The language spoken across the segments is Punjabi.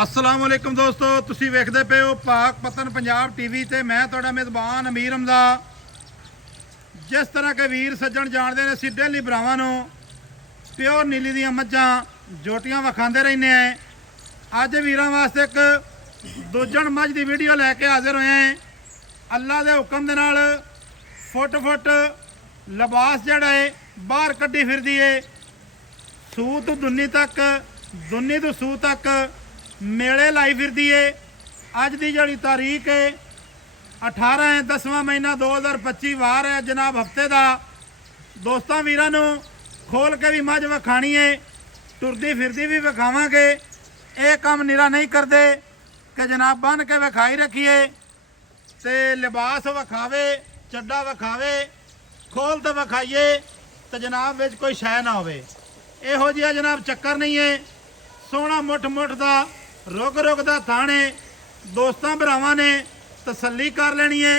अस्सलाम वालेकुम दोस्तों, तुसी वेखदे पे हो पाक पतन पंजाब टीवी ते मैं तुहाडा मेज़बान अमीर हमदा। जिस तरह के वीर सज्जन जानते हैं असीं डेली भरावां नूं प्योर नीली दीयां मੱਝਾਂ जोटियां विखांदे रहने हैं। अज वीरां वास्ते एक दूजण मੱਝ की वीडियो लैके हाजिर होए हैं। अल्लाह के हुक्म दे नाल फुट फुट लिबास जिहड़ा है बाहर कड्डी फिरदी है। सूह तो दुन्नी तक, दुन्नी तो सूह तक मेले लाई फिरदी है। अज की जी तारीख है 18 है 10वां महीना 2025 वार है जनाब हफ्ते का। दोस्तों वीरां नूं खोल के भी मੱਝ विखाणी है, टुरदी फिरदी भी विखावांगे। ये काम निरा नहीं करते कि जनाब बन के विखाई रखिए तो लिबास विखावे, चड्डा विखावे, खोल तो विखाइए तो जनाब विच कोई शै ना होवे। इहो जिहा जनाब चक्कर नहीं है। सोहना मुठ मुठ का रुग रुग का थाने दोस्तों भरावां ने तसल्ली कर लेनी है।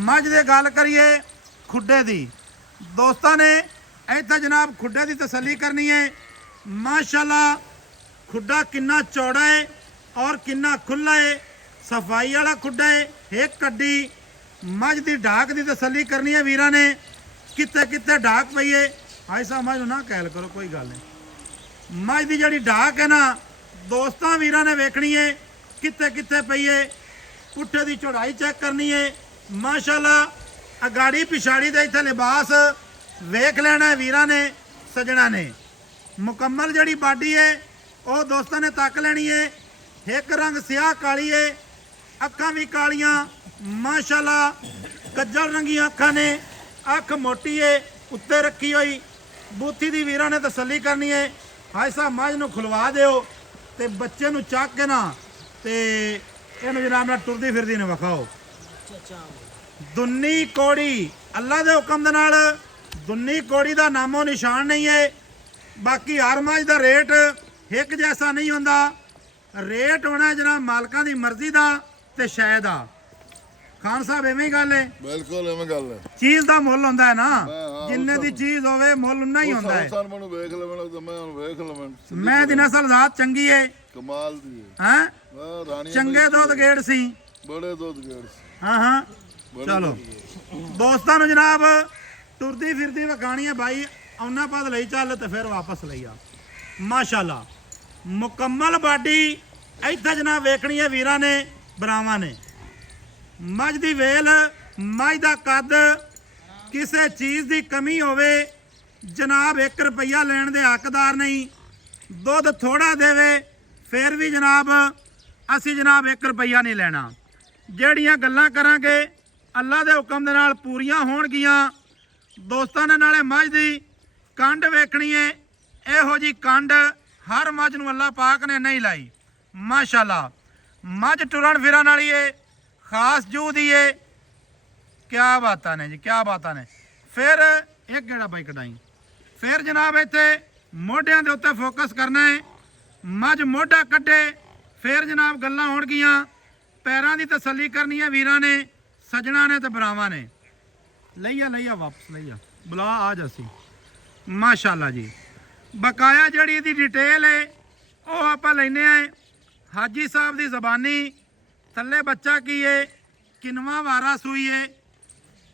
मੱਝ दे गल करिए खुडे दी, दोस्तों ने इत्थे जनाब खुडे की तसल्ली करनी है। माशाल्लाह खुडा किन्ना चौड़ा है और किन्ना खुला है, सफाई वाला खुडा है। एक कड्डी मੱਝ की ढाक की तसल्ली करनी है वीरां ने, कित्ते कित्ते ढाक पई है। भाई साहब मੱਝ ना कहल करो, कोई गल नहीं। मੱਝ की जिहड़ी ढाक है ना दोस्तों वीरां ने वेखनी है कित्ते कित्ते पई है। पुट्ठे की चौड़ाई चेक करनी है। माशाल्लाह अगाड़ी पिछाड़ी दे इत्थे लिबास वेख लेना है वीरां ने सजना ने। मुकम्मल जिहड़ी बाडी है वो दोस्तों ने तक लेनी है। एक रंग स्याह काली है, अखां भी कालियां। माशाल्लाह कज्जल रंगियां अखां ने, अख मोटी है उत्ते रखी हुई। बूथी दी वीरां ने तसल्ली करनी है। भाई साहब मੱਝ नूं खुलवा दिओ ते बच्चे नूं चक के ना ते इहनूं जनाब नाल टुरदी फिरदी ने विखाओ। दुन्नी कौड़ी अल्लाह दे हुक्म दे नाल दुन्नी कौड़ी दा नामो निशान नहीं है। बाकी हर मੱਝ दा रेट एक जैसा नहीं होंदा। रेट होना है जनाब मालकां दी मर्जी दा ते शै दा। खान साहब इवें ही गल है, बिल्कुल इवें गल है। चीज़ दा मुੱਲ ਹੁੰਦਾ है ना, जिन्ने दी चीज़ होवे मुੱਲ उन्ना ही ਹੁੰਦਾ है। सन मनु वेख लवण ते मैं हुण वेख लवण मैं दी नस्ल जात चंगी है, कमाल दी है। हैं रानी चंगे दुध गेड़ सी। बड़े दूध गेड़ हाँ हाँ चलो दोस्तों नूं जनाब टुरदी फिरदी विखाणी है। भाई औना पद लई चल ते फिर वापस लई आ। माशाल्लाह मुकम्मल बाडी इत्थे जनाब वेखनी है वीरां ने भरावां ने। मੱਝ दी वेल, मੱਝ दा कद, किसी चीज़ की कमी होवे जनाब 1 रुपया लेने दे हकदार नहीं। दुध थोड़ा देवे फिर भी जनाब असी जनाब 1 रुपया नहीं लेना। ਜਿਹੜੀਆਂ ਗੱਲਾਂ ਕਰਾਂਗੇ अल्लाह के हुक्म दे नाल पूरियां होणगियां। दोस्तों ने नाले मੱਝ दी कंड वेखनी है। इहो जी कंड हर मੱਝ नूं अल्लाह पाक ने नहीं लाई। माशाल्लाह मੱਝ टुरन फिरन वाली है, खास जू दी है। क्या बात ने जी, क्या बात ने। फिर एक गेड़ा बाई कटाई। फिर जनाब इत्थे मोढियां दे उत्ते फोकस करना है। मੱਝ मोढा कड्डे फिर जनाब गल्लां होणगियां। पैरां दी तसल्ली करनी है वीरां ने सजना ने ते भरावां ने। लईया लईया वापस लईया बुला आ जासी। माशाल्लाह जी बकाया जिहड़ी इहदी डिटेल है वो आपां लैने आ हाजी साहब दी ज़बानी। थल्ले बच्चा की है, किनवा वारा सूई है,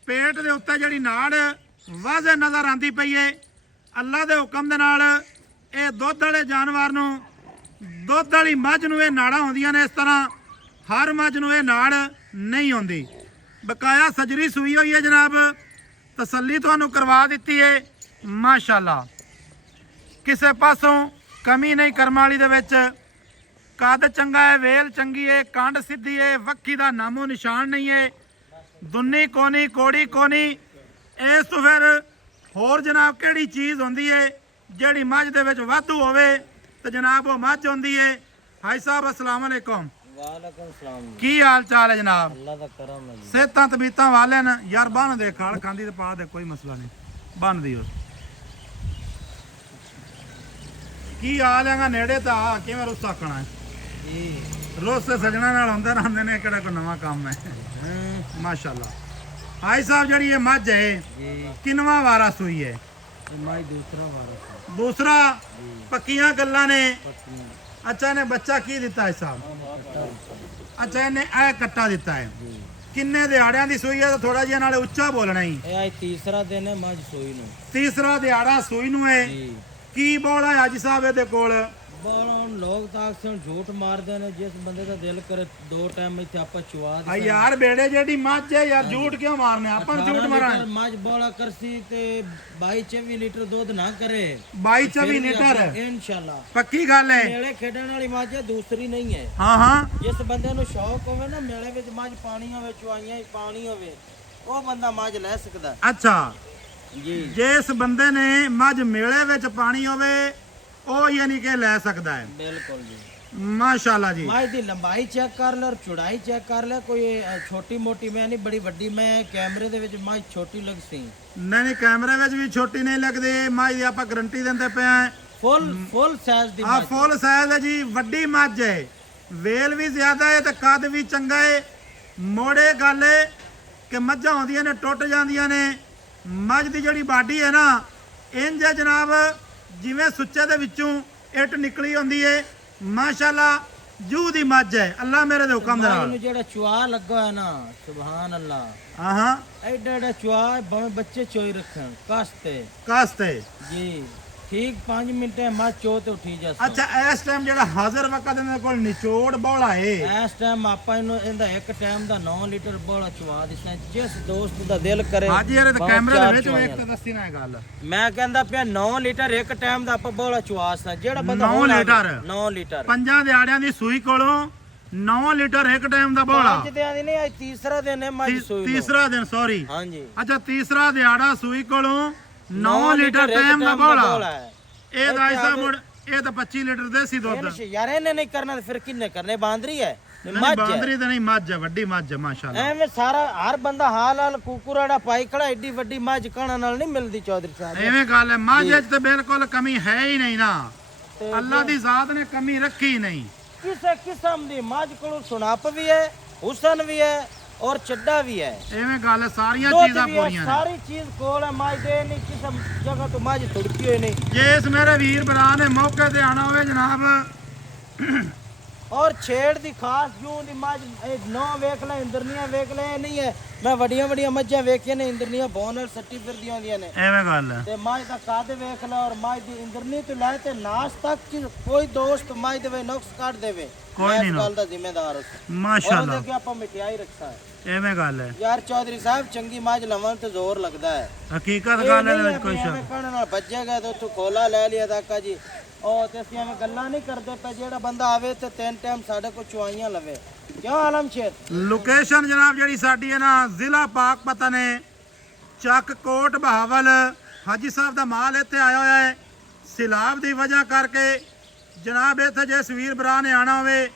पेट दे उत्ते जिहड़ी नाड़ वाज़े नज़र आंदी पई है। अल्लाह दे हुक्म दे नाल ये दुध वाले जानवर नूं, दुध वाली मੱਝ नूं ये नाड़ां होंदियां ने। इस तरह हर मੱਝ नूं ये नाड़ नहीं होंदी। बकाया सजरी सूई हुई है जनाब, तसल्ली तुहानूं करवा दित्ती है। माशाल्लाह किसे पासों कमी नहीं कर्म वाली दे विच। कद चंगा है, वेल चंगी है, कंड सीधी है, वक्की का नामो निशान नहीं है। दुन्नी कोनी कोड़ी कोनी। इस तो फिर होर जनाब किहड़ी चीज़ होंदी है जिहड़ी मੱਝ दे विच वाधू होवे ते जनाब वो मੱਝ होंदी है। भाई साहब अस्सलाम वालेकुम। वालेकुम सलाम। की हाल चाल है जनाब? अल्लाह दा करम है। सेहतां तबीयतां वाले न यार? बन दे खाल खांदी ते पा दे, कोई मसला नहीं, बन दियो। की हाल है? नेड़े तो आ, किवें रुस्सा आखना है जी। रोज से सजना नाल होंदे रहंदे ने, किहड़ा कोई नवां काम है। माशाल्लाह भाई साहब जिहड़ी ये मੱਝ है जी किनवा वारा सूई है? ये माई दूसरा वारा था। दूसरा पक्कियां गल्लां ने। पत्नी ਅੱਛਾ ਇਹਨੇ ਬੱਚਾ ਕੀ ਦਿੱਤਾ ਹੈ ਸਾਹਿਬ? ਅੱਛਾ ਇਹਨੇ ਇਹ ਕੱਟਾ ਦਿੱਤਾ ਹੈ। ਕਿੰਨੇ ਦਿਹਾੜਿਆਂ ਦੀ ਸੂਈ ਹੈ? ਤਾਂ ਥੋੜਾ ਜਿਹਾ ਨਾਲੇ ਉੱਚਾ ਬੋਲਣਾ ਹੀ। ਇਹ ਅੱਜ ਤੀਸਰਾ ਦਿਨ ਹੈ ਮੱਝ ਸੂਈ ਨੂੰ ਤੀਸਰਾ ਦਿਹਾੜਾ ਸੂਈ ਨੂੰ ਹੈ। ਜੀ। ਕੀ ਬੋਲਾ ਹੈ ਅੱਜ ਸਾਹਿਬ ਇਹਦੇ ਕੋਲ? ਬੋਲਾਂ ਲੋਕ ਤਾਂ ਅਕਸਰ ਝੂਠ ਮਾਰਦੇ ਨੇ, ਜਿਸ ਬੰਦੇ ਦਾ ਦਿਲ ਕਰੇ 2 ਟਾਈਮ ਇੱਥੇ ਆਪਾਂ ਚੁਆ ਆ ਯਾਰ ਬੇੜੇ ਜਿਹੜੀ ਮੱਝ ਹੈ ਯਾਰ, ਝੂਠ ਕਿਉਂ ਮਾਰਨੇ? ਆਪਾਂ ਨੂੰ ਝੂਠ ਮਾਰਾਂ। ਮੱਝ ਬੋਲਾ ਕਰਸੀ ਤੇ 22-24 ਲੀਟਰ ਦੁੱਧ ਨਾ ਕਰੇ। 22-24 ਲੀਟਰ ਇਨਸ਼ਾਅੱਲਾ ਪੱਕੀ ਗੱਲ ਹੈ। ਮੇਲੇ ਖੇਡਣ ਵਾਲੀ ਮੱਝ ਹੈ, ਦੂਸਰੀ ਨਹੀਂ ਹੈ। ਹਾਂ ਹਾਂ, ਜਿਸ ਬੰਦੇ ਨੂੰ ਸ਼ੌਕ ਹੋਵੇ ਨਾ ਮੇਲੇ ਵਿੱਚ ਮੱਝ ਪਾਣੀ ਹੋਵੇ, ਚੁਆਈਆਂ ਹੀ ਪਾਣੀ ਹੋਵੇ, ਉਹ ਬੰਦਾ ਮੱਝ ਲੈ ਸਕਦਾ। ਅੱਛਾ ਜੀ। ਜਿਸ ਬੰਦੇ ਨੇ ਮੱਝ ਮੇਲੇ ਵਿੱਚ ਪਾਣੀ ਹੋਵੇ ਉਹ ਯਾਨੀ ਕਿ ਲੈ ਸਕਦਾ ਹੈ। ਬਿਲਕੁਲ ਜੀ। ਮਾਸ਼ਾਅੱਲਾ ਜੀ। ਮੱਝ ਦੀ ਲੰਬਾਈ ਚੈੱਕ ਕਰ ਲੈ, ਚੌੜਾਈ ਚੈੱਕ ਕਰ ਲੈ। ਕੋਈ ਛੋਟੀ ਮੋਟੀ ਮੈਂ ਨਹੀਂ, ਬੜੀ ਵੱਡੀ ਮੈਂ। ਕੈਮਰੇ ਦੇ ਵਿੱਚ ਮੱਝ ਛੋਟੀ ਲੱਗਦੀ। ਨਹੀਂ ਕੈਮਰੇ ਵਿੱਚ ਵੀ ਛੋਟੀ ਨਹੀਂ ਲੱਗਦੀ। ਮੱਝ ਦੀ ਆਪਾਂ ਗਾਰੰਟੀ ਦਿੰਦੇ ਪਏ ਆ। ਫੁੱਲ ਸਾਈਜ਼ ਦੀ ਆ ਫੁੱਲ ਸਾਈਜ਼ ਹੈ ਜੀ, ਵੱਡੀ ਮੱਝ ਹੈ। ਵੇਲ ਵੀ ਜ਼ਿਆਦਾ ਹੈ ਤੇ ਕੱਦ ਵੀ ਚੰਗਾ ਹੈ। ਮੋੜੇ ਗੱਲ ਹੈ ਕਿ ਮੱਝਾਂ ਆਉਂਦੀਆਂ ਨੇ ਟੁੱਟ ਜਾਂਦੀਆਂ ਨੇ। ਮੱਝ ਦੀ ਜਿਹੜੀ ਬਾਡੀ ਹੈ ਨਾ, ਇੰਜ ਹੈ ਜਨਾਬ ਜਿਵੇਂ ਸੁੱਚੇ ਦੇ ਵਿੱਚੋਂ ਇੱਟ ਨਿਕਲੀ ਹੁੰਦੀ ਹੈ। ਮਾਸ਼ਾਅੱਲਾ ਜੂ ਦੀ ਮੱਝ ਹੈ, ਅੱਲਾ ਮੇਰੇ ਦੇ ਹੁਕਮ ਦੇ ਨਾਲ। ਇਹਨੂੰ ਜਿਹੜਾ ਚੁਆ ਲੱਗਾ ਹੈ ਨਾ, ਸੁਭਾਨ ਅੱਲਾ, ਹਾਂ ਹਾਂ, ਐਡਾ ਐਡਾ ਚੁਆ ਭਾਵੇਂ ਬੱਚੇ ਚੋਈ ਰੱਖਣ ਕਾਸਤੇ ਕਾਸਤੇ ਜੀ। ਠੀਕ 5 ਮਿੰਟ ਮੱਝ ਚੋ ਤੇ ਉੱਠੀ ਜਾ। ਅੱਛਾ ਇਸ ਟਾਈਮ ਜਿਹੜਾ ਹਾਜ਼ਰ ਵਕਤ ਇਹਨਾਂ ਕੋਲ ਨਿਚੋੜ ਬੋਲਾ ਹੈ। ਇਸ ਟਾਈਮ ਆਪਾਂ ਇਹਨੂੰ ਇਹਦਾ ਇੱਕ ਟਾਈਮ ਦਾ 9 ਲੀਟਰ ਬੋਲਾ ਚਵਾ ਦਿੱਤਾ। ਜਿਸ ਦੋਸਤ ਦਾ ਦਿਲ ਕਰੇ ਹਾਂਜੀ ਯਾਰ, ਇਹ ਤਾਂ ਭਾਵੇਂ ਕੈਮਰੇ ਦੇ ਚਾਰ ਵਿੱਚ ਚੁਆਈਆਂ ਇੱਕ ਤਾਂ ਦੱਸੀ ਨਾ ਇਹ ਗੱਲ। ਮੈਂ ਕਹਿੰਦਾ ਪਿਆ 9 ਲੀਟਰ ਇੱਕ ਟਾਈਮ ਦਾ ਆਪਾਂ ਬੋਲਾ ਚਵਾ ਸਕਦਾ। ਜਿਹੜਾ ਬੰਦਾ 9 ਲੀਟਰ 9 ਲੀਟਰ ਪੰਜਾਂ ਦਿਹਾੜਿਆਂ ਦੀ ਸੂਈ ਕੋਲੋਂ 9 ਲੀਟਰ ਇੱਕ ਟਾਈਮ ਦਾ ਬੋਲਾ। 5 ਦਿਨਾਂ ਦੀ ਨਹੀਂ, ਅੱਜ ਤੀਸਰਾ ਦਿਨ ਹੈ ਮੱਝ ਸੂਈ ਨੂੰ। ਤੀਸਰਾ ਦਿਨ ਸੌਰੀ। ਹਾਂਜੀ। ਅੱਛਾ ਤੀਸਰਾ ਦਿਹਾੜਾ ਸੂਈ ਕੋਲੋਂ 9 ਲੀਟਰ ਟਾਈਮ ਦਾ ਬੋਲਾ। ਇਹ ਦਾ ਇਸਾ ਮੁੜ ਇਹ ਤਾਂ 25 ਲੀਟਰ ਦੇਸੀ ਦੁੱਧ। ਯਾਰ ਇਹਨੇ ਨਹੀਂ ਕਰਨਾ ਫਿਰ ਕਿੰਨੇ ਕਰਨੇ? ਬਾਂਦਰੀ ਹੈ, ਨਹੀਂ ਮੱਝ ਹੈ। ਬਾਂਦਰੀ ਤਾਂ ਨਹੀਂ, ਮੱਝ ਹੈ, ਵੱਡੀ ਮੱਝ ਹੈ ਮਾਸ਼ਾਅੱਲਾ। ਐਵੇਂ ਸਾਰਾ ਹਰ ਬੰਦਾ ਹਾਲ ਕੁਕੂਰਾੜਾ ਪਾਈ ਖੜਾ। ਏਡੀ ਵੱਡੀ ਮੱਝ ਕਣਾ ਨਾਲ ਨਹੀਂ ਮਿਲਦੀ ਚੌਧਰੀ ਸਾਹਿਬ। ਐਵੇਂ ਗੱਲ ਹੈ, ਮੱਝ 'ਚ ਤੇ ਬਿਲਕੁਲ ਕਮੀ ਹੈ ਹੀ ਨਹੀਂ ਨਾ। ਅੱਲਾ ਦੀ ਜ਼ਾਤ ਨੇ ਕਮੀ ਰੱਖੀ ਨਹੀਂ। ਕਿਸੇ ਕਿਸਮ ਦੀ ਮੱਝ ਕੋਲ ਸੁਣਾਪ ਵੀ ਹੈ, ਹੁਸਨ ਵੀ ਹੈ ਔਰ ਚੱਡਾ ਵੀ ਹੈ। ਐਵੇਂ ਗੱਲ ਹੈ, ਸਾਰੀਆਂ ਦੁੱਧ ਚੀਜ਼ਾਂ ਵੀ ਹੈ, ਪੂਰੀਆਂ ਨੇ। ਸਾਰੀ ਚੀਜ਼ ਕੋਲ ਹੈ। ਮੱਝ ਦੇ ਨਹੀਂ ਕਿਸੇ ਜਗ੍ਹਾ ਤੋਂ ਮੱਝ ਤੁੜਕੀ ਹੋਈ ਨਹੀਂ। ਜੇ ਇਸ ਮੇਰੇ ਵੀਰ ਭਰਾ ਨੇ ਮੌਕੇ ਤੇ ਆਣਾ ਹੋਵੇ ਜਨਾਬ, ਔਰ ਛੇੜ ਦੀ ਖਾਸ ਜੂੰ ਦੀ ਮੱਝ ਨੌ ਵੇਖ ਲੈ, ਇੰਦਰਨੀਆਂ ਵੇਖ ਲੈ। ਇਹ ਨਹੀਂ ਹੈ ਮੈਂ ਵੱਡੀਆਂ ਵੱਡੀਆਂ ਮੱਝਾਂ ਵੇਖੀਆਂ ਨੇ, ਇੰਦਰਨੀਆਂ ਬੋਨ ਨਾਲ ਸੱਟੀ ਫਿਰਦੀਆਂ ਹੁੰਦੀਆਂ ਨੇ। ਐਵੇਂ ਗੱਲ ਹੈ। ਤੇ ਮੱਝ ਦਾ ਕੱਦ ਵੇਖ ਲੈ ਔਰ ਮੱਝ ਦੀ ਇੰਦਰਨੀ ਤੋਂ ਲੈ ਤੇ ਨਾਸ ਤੱਕ ਕਿ ਕੋਈ ਦੋਸਤ ਮੱਝ ਦੇ ਵੇ ਨੁਕਸ ਕੱਢ ਦੇਵੇ, ਕੋਈ ਮੈਂ ਨਹੀਂ ਇਸ ਗੱਲ ਦਾ ਜ਼ਿੰਮੇਦਾਰ ਹਾਂ। ਮਾਸ਼ਾਅੱਲਾ ਉਹਦੇ ਕਿ ਆਪਾਂ ਮਿਠਾਈ ਰੱਖਾ ਹੈ। ਐਵੇਂ ਗੱਲ ਹੈ। ਯਾਰ ਚੌਧਰੀ ਸਾਹਿਬ ਚੰਗੀ ਮੱਝ ਲਵਣ ਤੇ ਜ਼ੋਰ ਲੱਗਦਾ ਹੈ। ਹਕੀਕਤ ਗੱਲ ਹੈ, ਇਹਦੇ ਵਿੱਚ ਕੋਈ ਸ਼ੱਕ। ਕਹਿਣ ਨਾਲ ਵੱਜੇਗਾ ਤੇ ਤੂੰ ਕੋਲਾ ਲੈ ਲਿਆ ਦਾਕਾ ਜੀ। ਉਹ ਤੇ ਅਸੀਂ ਐਵੇਂ ਗੱਲਾਂ ਨਹੀਂ ਕਰਦੇ ਪਏ। ਜਿਹੜਾ ਬੰਦਾ ਆਵੇ ਤੇ 3 ਟਾਈਮ ਸਾਡੇ ਕੋਲ ਚੁਆਈਆਂ ਲਵੇ। ਕਿਉਂ ਆਲਮ ਸ਼ੇਰ? ਲੋਕੇਸ਼ਨ ਜਨਾਬ ਜਿਹੜੀ ਸਾਡੀ ਹੈ ਨਾ, ਜ਼ਿਲ੍ਹਾ ਪਾਕਪਤਨ ਹੈ, ਚੱਕ ਕੋਟ ਬਹਾਵਲ। ਹਾਜੀ ਸਾਹਿਬ ਦਾ ਮਾਲ ਇੱਥੇ ਆਇਆ ਹੋਇਆ ਹੈ। ਸੈਲਾਬ ਦੀ ਵਜ੍ਹਾ ਕਰਕੇ ਜਨਾਬ ਇੱਥੇ ਜੇ ਸਵੀਰ ਭਰਾ ਨੇ ਆਣਾ ਹੋਵੇ,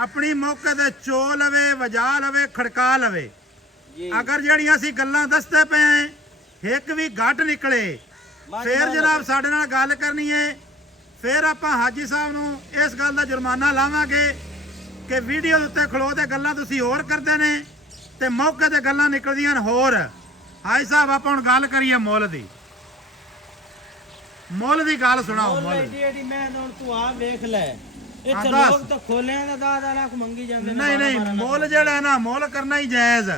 ਆਪਣੀ ਮੌਕੇ ਤੇ ਚੋ ਲਵੇ, ਵਜਾ ਲਵੇ, ਖੜਕਾ ਲਵੇ। ਅਗਰ ਜਿਹੜੀਆਂ ਅਸੀਂ ਗੱਲਾਂ ਦੱਸਦੇ ਪਏ ਇੱਕ ਵੀ ਘੱਟ ਨਿਕਲੇ, ਫਿਰ ਜਨਾਬ ਸਾਡੇ ਨਾਲ ਗੱਲ ਕਰਨੀ ਹੈ। ਫਿਰ ਆਪਾਂ ਹਾਜੀ ਸਾਹਿਬ ਨੂੰ ਇਸ ਗੱਲ ਦਾ ਜੁਰਮਾਨਾ ਲਾਵਾਂਗੇ ਕਿ ਵੀਡੀਓ ਦੇ ਉੱਤੇ ਖਲੋ ਤੇ ਗੱਲਾਂ ਤੁਸੀਂ ਹੋਰ ਕਰਦੇ ਨੇ ਤੇ ਮੌਕੇ ਤੇ ਗੱਲਾਂ ਨਿਕਲਦੀਆਂ ਨੇ ਹੋਰ। ਹਾਜੀ ਸਾਹਿਬ ਆਪਾਂ ਹੁਣ ਗੱਲ ਕਰੀਏ ਮੁੱਲ ਦੀ। ਮੁੱਲ ਦੀ ਗੱਲ ਸੁਣਾਓ। ਮੁੱਲ ਦੀ ਮੈਂ ਹੁਣ ਤੂੰ ਆ ਵੇਖ ਲੈ। ਇੱਥੇ ਦੱਸ। ਲੋਕ ਤਾਂ ਖੋਲਿਆਂ ਦਾ 10 ਲੱਖ ਮੰਗੀ ਜਾਂਦੇ ਨੇ। ਨਹੀਂ ਨਹੀਂ, ਮੁੱਲ ਜਿਹੜਾ ਹੈ ਨਾ, ਮੁੱਲ ਕਰਨਾ ਹੀ ਜਾਇਜ਼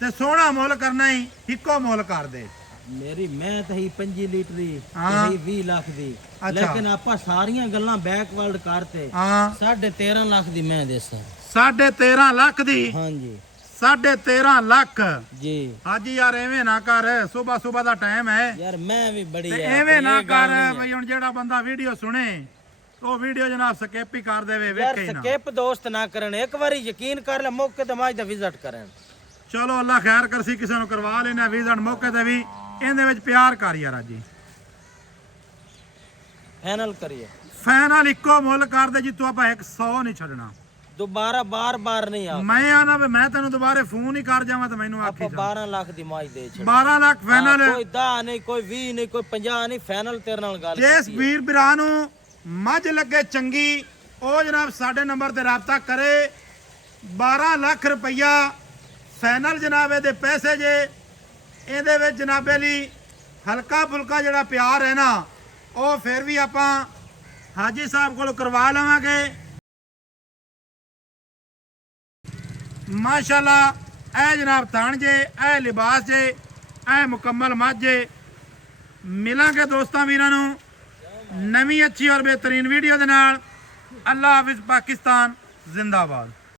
ਤੇ ਸੋਹਣਾ ਮੁੱਲ ਕਰਨਾ ਹੀ, ਇੱਕੋ ਮੁੱਲ ਕਰ ਦੇ। ਮੇਰੀ ਮੈਂ ਤਾਂ ਹੀ 5 ਲੀਟਰ ਦੀ ਹਾਂ। ਤੇ 20 ਲੱਖ ਦੀ। ਅੱਛਾ। ਲੇਕਿਨ ਆਪਾਂ ਸਾਰੀਆਂ ਗੱਲਾਂ ਬੈਕਵਰਡ ਕਰਤੇ। ਹਾਂ 13.5 ਲੱਖ ਦੀ ਮੈਂ ਦੇਸਾਂ। 13.5 ਲੱਖ ਦੀ। ਹਾਂਜੀ 13.5 ਲੱਖ ਜੀ। ਹਾਜੀ ਯਾਰ ਐਵੇਂ ਨਾ ਕਰ, ਸਵੇਰ ਦਾ ਟਾਈਮ ਹੈ ਯਾਰ ਮੈਂ ਵੀ ਬੜੀ ਤੇ ਹੈ, ਐਵੇਂ ਨਾ ਇਹ ਗੱਲ ਕਰ ਨਹੀਂ ਹੈ। ਬਈ। ਹੁਣ ਜਿਹੜਾ ਬੰਦਾ ਵੀਡੀਓ ਸੁਣੇ ਉਹ ਵੀਡੀਓ ਜਨਾਬ ਸਕਿਪ ਹੀ ਕਰ ਦੇਵੇ, ਯਾਰ ਵੇਖੇ ਹੀ ਨਾ। ਸਕਿਪ ਦੋਸਤ ਨਾ ਕਰਨ, ਇੱਕ ਵਾਰੀ ਯਕੀਨ ਕਰ ਲੈ, ਮੌਕੇ ਤੇ ਮਾਝ ਦਾ ਵਿਜ਼ਿਟ ਕਰਨ। ਚਲੋ ਅੱਲਾ ਖੈਰ ਕਰਸੀ, ਕਿਸੇ ਨੂੰ ਕਰਵਾ ਲੈਣਾ ਵੀਜ਼ਾ ਮੌਕੇ ਤੇ ਵੀ। ਇਹਦੇ ਵਿੱਚ ਪਿਆਰ ਕਰ ਯਾਰ ਜੀ, ਫਾਈਨਲ ਕਰੀਏ। ਫਾਈਨਲ ਇੱਕੋ ਮੁੱਲ ਕਰ ਦੇ ਜਿੱਤੋਂ ਆਪਾਂ 100 ਨਹੀਂ ਛੱਡਣਾ। ਦੁਬਾਰਾ ਬਾਰ ਨਹੀਂ ਆ। ਮੈਂ ਆਣਾ ਵੀ ਮੈਂ ਤੈਨੂੰ ਦੁਬਾਰੇ ਫੋਨ ਹੀ ਕਰ ਜਾਵਾਂ ਤੇ ਮੈਨੂੰ ਆਖੀ ਆਪਾਂ 12 ਲੱਖ ਦੀ ਮਾਝ ਦੇ ਛੱਡ। 12 ਲੱਖ ਫਾਈਨਲ। ਕੋਈ 10 ਨਹੀਂ, ਕੋਈ 20 ਨਹੀਂ, ਕੋਈ 50 ਨਹੀਂ, ਫਾਈਨਲ ਤੇਰੇ ਨਾਲ ਗੱਲ ਜਿਸ ਵੀਰ ਭਰਾ ਨੂੰ ਮੱਝ ਲੱਗੇ ਚੰਗੀ, ਉਹ ਜਨਾਬ ਸਾਡੇ ਨੰਬਰ ਤੇ ਰਾਬਤਾ ਕਰੇ। 12 ਲੱਖ ਰੁਪਈਆ ਫਾਈਨਲ ਜਨਾਬ ਇਹਦੇ ਪੈਸੇ ਜੇ। ਇਹਦੇ ਵਿੱਚ ਜਨਾਬੇ ਲਈ ਹਲਕਾ ਫੁਲਕਾ ਜਿਹੜਾ ਪਿਆਰ ਹੈ ਨਾ, ਉਹ ਫਿਰ ਵੀ ਆਪਾਂ ਹਾਜੀ ਸਾਹਿਬ ਕੋਲ ਕਰਵਾ ਲਵਾਂਗੇ। ਮਾਸ਼ਾਅੱਲਾ ਇਹ ਜਨਾਬ ਥਣ ਜੇ, ਇਹ ਲਿਬਾਸ ਜੇ, ਇਹ ਮੁਕੰਮਲ ਮੱਝ ਜੇ। ਮਿਲਾਂਗੇ ਦੋਸਤਾਂ ਵੀਰਾਂ ਨੂੰ ਨਵੀਂ ਅੱਛੀ ਔਰ ਬਿਹਤਰੀਨ ਵੀਡੀਓ ਦੇ ਨਾਲ। ਅੱਲਾ ਹਾਫਿਜ਼। ਪਾਕਿਸਤਾਨ ਜ਼ਿੰਦਾਬਾਦ।